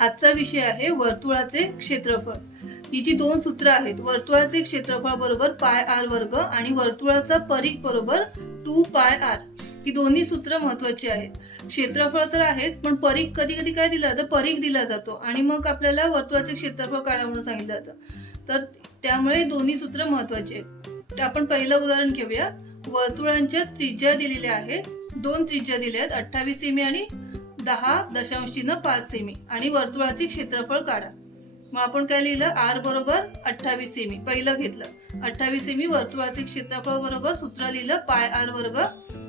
आजचा विषय आहे वर्तुळाचे क्षेत्रफळ. ही जी दोन सूत्र आहेत वर्तुळाचे क्षेत्रफळ बरोबर पाय आर वर्ग आणि वर्तुळाचा परीघ बरोबर टू पाय आर. ही दोन्ही सूत्र महत्वाची आहेत. क्षेत्रफळ तर आहेच पण परीघ कधी कधी काय दिला जातं? परीघ दिला जातो आणि मग आपल्याला वर्तुळाचे क्षेत्रफळ काढा म्हणून सांगितलं जातं. तर त्यामुळे दोन्ही सूत्र महत्त्वाचे आहेत. तर आपण पहिलं उदाहरण घेऊया. वर्तुळांच्या त्रिज्या दिलेल्या आहेत. दोन त्रिज्या दिल्या आहेत अठ्ठावीस सेमी आणि दहा दशांशीनं पाच सेमी आणि वर्तुळाचे क्षेत्रफळ काढा. मग आपण काय लिहिलं? आर बरोबर अठ्ठावीस सेमी. पहिलं घेतलं. अठ्ठावीस सेमी वर्तुळाचे क्षेत्रफळ बरोबर सूत्र लिहिलं पाय आर वर्ग.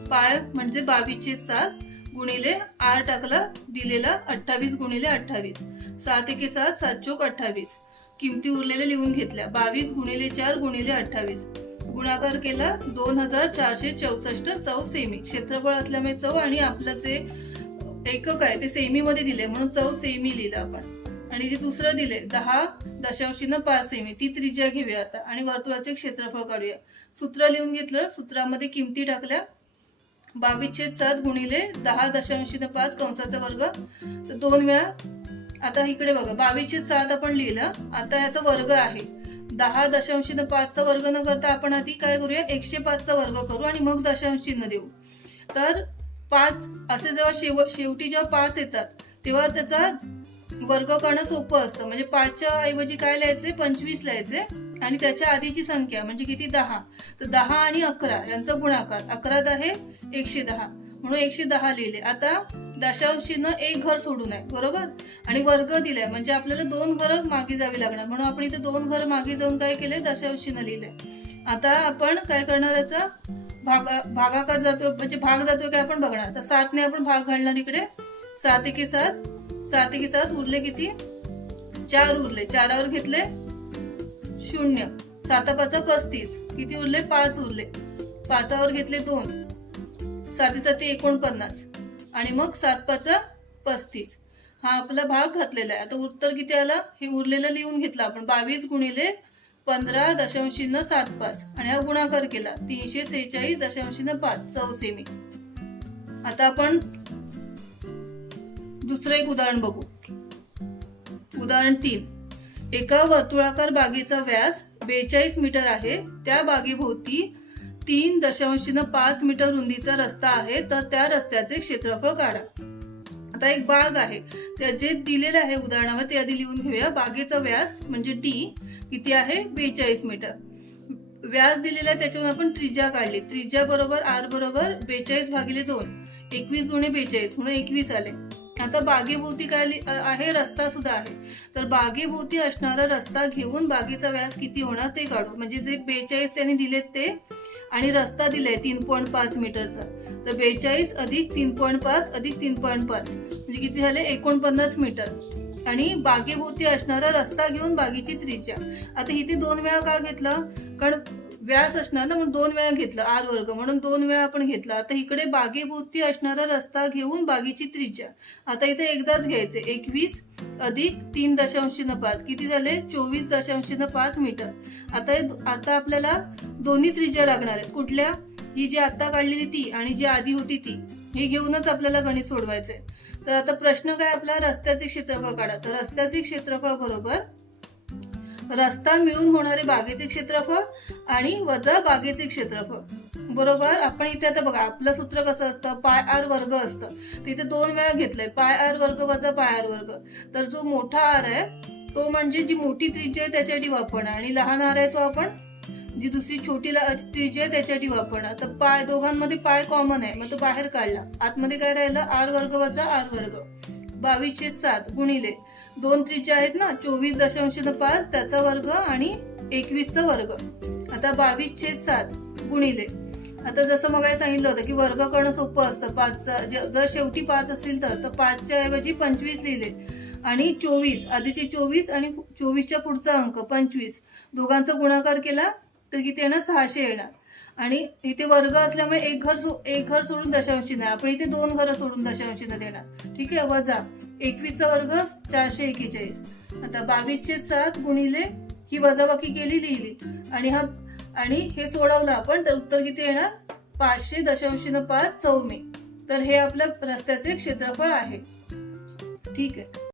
पाय म्हणजे बावीसचे सात गुणिले आर टाकला दिलेला अठ्ठावीस गुणिले अठ्ठावीस. सात एके सात सात चोक अठ्ठावीस. किमती उरलेल्या लिहून घेतल्या. बावीस गुणिले चार गुणिले अठ्ठावीस. गुणाकार केला दोन हजार चारशे चौसष्ट चौ सेमी. क्षेत्रफळ असल्यामुळे चौ आणि आपलं जे एकक आहे ते सेमी मध्ये दिले म्हणून चौ सेमी लिहिलं आपण. आणि जे दुसरं दिले दहा दशांशीनं पाच सेमी ती त्रिज्या घेऊया आता. आणि वर्तुळाचे क्षेत्रफळ काढूया. सूत्र लिहून घेतलं सूत्रामध्ये किमती टाकल्या. बावीस छेद सात गुणिले दहा दशांशीनं पाच कंसाचा वर्ग. तर दोन वेळा आता इकडे बघा बावीस छेद सात आपण लिहिलं आता याचा वर्ग आहे. दहा दशांशीनं पाचचा वर्ग न करता आपण आधी काय करूया एकशे पाचचा वर्ग करू आणि मग दशांशीनं देऊ. तर पाच असे जेव्हा शेव शेवटी जेव्हा पाच येतात तेव्हा त्याचा वर्ग करणं सोपं असतं. म्हणजे पाचच्या ऐवजी काय लिहायचे पंचवीस लिहायचे आणि त्याच्या आधीची संख्या म्हणजे किती? दहा. तर दहा आणि अकरा यांचा गुणाकार. अकरा दहा एकशे दहा. म्हणून एकशे दहा लिहिले. आता दशांशीनं एक घर सोडून आहे. बरोबर? आणि वर्ग दिलाय. म्हणजे आपल्याला दोन घर मागे जावी लागणार. म्हणून आपण इथे दोन घर मागे जाऊन काय केले दशांशीनं लिहिलंय. लिहिले आता आपण काय करणार याचा? भागा भागाकार जातो म्हणजे भाग जातो काय आपण बघणार. तर सातने आपण भाग घालणार इकडे. सात एके सात सात एके सात उरले किती? चार उरले. चारावर घेतले? शून्य. साता पाचा पस्तीस. किती उरले? पाच उरले. पाचावर घेतले दोन. साती साती एकोणपन्नास. आणि मग सात पाचा पस्तीस. हा आपला भाग घातलेला आहे. आता उत्तर किती आला? हे उरलेलं लिहून घेतलं आपण. बावीस गुणिले पंधरा दशांशीनं सात पाच. आणि हा गुणाकार केला तीनशे सेहेचाळीस दशांशीनं पाच चौ सेमी आता आपण दुसरं एक उदाहरण बघू. उदाहरण तीन. एका वर्तुळाकार बागेचा व्यास बेचाळीस मीटर आहे. त्या बागेभोवती तीन दशांशीनं पाच मीटर रुंदीचा रस्ता आहे. तर त्या रस्त्याचे क्षेत्रफळ काढा. आता एक बाग आहे. त्या जे दिलेलं आहे उदाहरणामध्ये ते आधी लिहून घेऊया. बागेचा व्यास म्हणजे डी. किती आहे? बेचाळीस मीटर. व्यास दिलेला आहे त्याच्यावर आपण त्रिज्या काढली. त्रिज्या बरोबर आर बरोबर बेचाळीस भागिले दोन. एकवीस गुणे बेचाळीस म्हणून एकवीस आले. आता बागेभोवती काय लि- आहे? रस्ता सुद्धा आहे. तर बागेभोवती असणारा रस्ता घेऊन बागेचा व्यास किती होणार ते काढू. म्हणजे जे बेचाळीस त्यांनी दिलेत ते आणि रस्ता दिलाय तीन पॉईंट पाच मीटरचा. तर बेचाळीस अधिक तीन पॉईंट पाच अधिक तीन पॉईंट पाच. म्हणजे किती झाले? एकोणपन्नास मीटर. आणि बागेभोवती असणारा रस्ता घेऊन बागेची त्रिज्या. आता इथे दोन वेळा का घेतलं? कारण व्यास असणार ना म्हणून दोन वेळा घेतलं आर वर्ग. म्हणून दोन वेळा आपण घेतला. आता इकडे बागेभोवती असणारा रस्ता घेऊन बागेची त्रिज्या. आता इथे एकदाच घ्यायचे. एकवीस अधिक तीन दशांश पाच. किती झाले? चोवीस दशांश पाच मीटर. आता आता आपल्याला दोन्ही त्रिज्या लागणार आहेत. कुठल्या? ही जी आता काढलेली ती आणि जी आधी होती ती. हे घेऊनच आपल्याला गणित सोडवायचंय. तर आता प्रश्न काय आपला? रस्त्याचे क्षेत्रफळ काढा. तर रस्त्याचे क्षेत्रफळ बरोबर रस्ता मिळून होणारे बागेचे क्षेत्रफळ आणि वजा बागेचे क्षेत्रफळ. बरोबर? आपण इथे आता बघा आपलं सूत्र कसं असतं? पाय आर वर्ग असतं. तिथे दोन वेळा घेतलंय. पाय आर वर्ग वजा पाय आर वर्ग. तर जो मोठा आर आहे तो म्हणजे जी मोठी त्रिज्या आहे त्याच्यासाठी वापरणार. आणि लहान आर आहे तो आपण जी दुसरी छोटीला ला- आहे त्याच्यासाठी वापरणार तर पाय दोघांमध्ये पाय कॉमन आहे मग तो बाहेर काढला. आतमध्ये काय राहिलं? आर वर्ग वजा आर वर्ग. बावीसशे सात गुणिले. दोन त्रिज्या आहेत ना चोवीस दशांश पाच त्याचा वर्ग आणि एकवीसचा वर्ग. आता बावीस छेद सात गुणिले. आता जसं मग सांगितलं होतं की वर्ग करणं सोपं असतं. पाचचा ज- जर शेवटी पाच असेल तर तर पाचच्या ऐवजी पंचवीस लिहिले. आणि चोवीस आधीचे चोवीस आणि चोवीसच्या पुढचा अंक पंचवीस. दोघांचा गुणाकार केला तर किती येणार सहाशे येणार. आणि इथे वर्ग असल्यामुळे एक घर एक घर सोडून दशांशी नाही. आपण इथे दोन घरं सोडून दशांशी चिन्ह देणार. ठीक आहे? वजा. एकवीसचा वर्ग चारशे एकेचाळीस. आता बावीसशे सात गुणिले ही वजाबाकी केली लिहिली. आणि हा आणि हे सोडवलं आपण तर उत्तर किती येणार? पाचशे दशांशी न पाच चौमे. तर हे आपल्या रस्त्याचे क्षेत्रफळ आहे. ठीक आहे?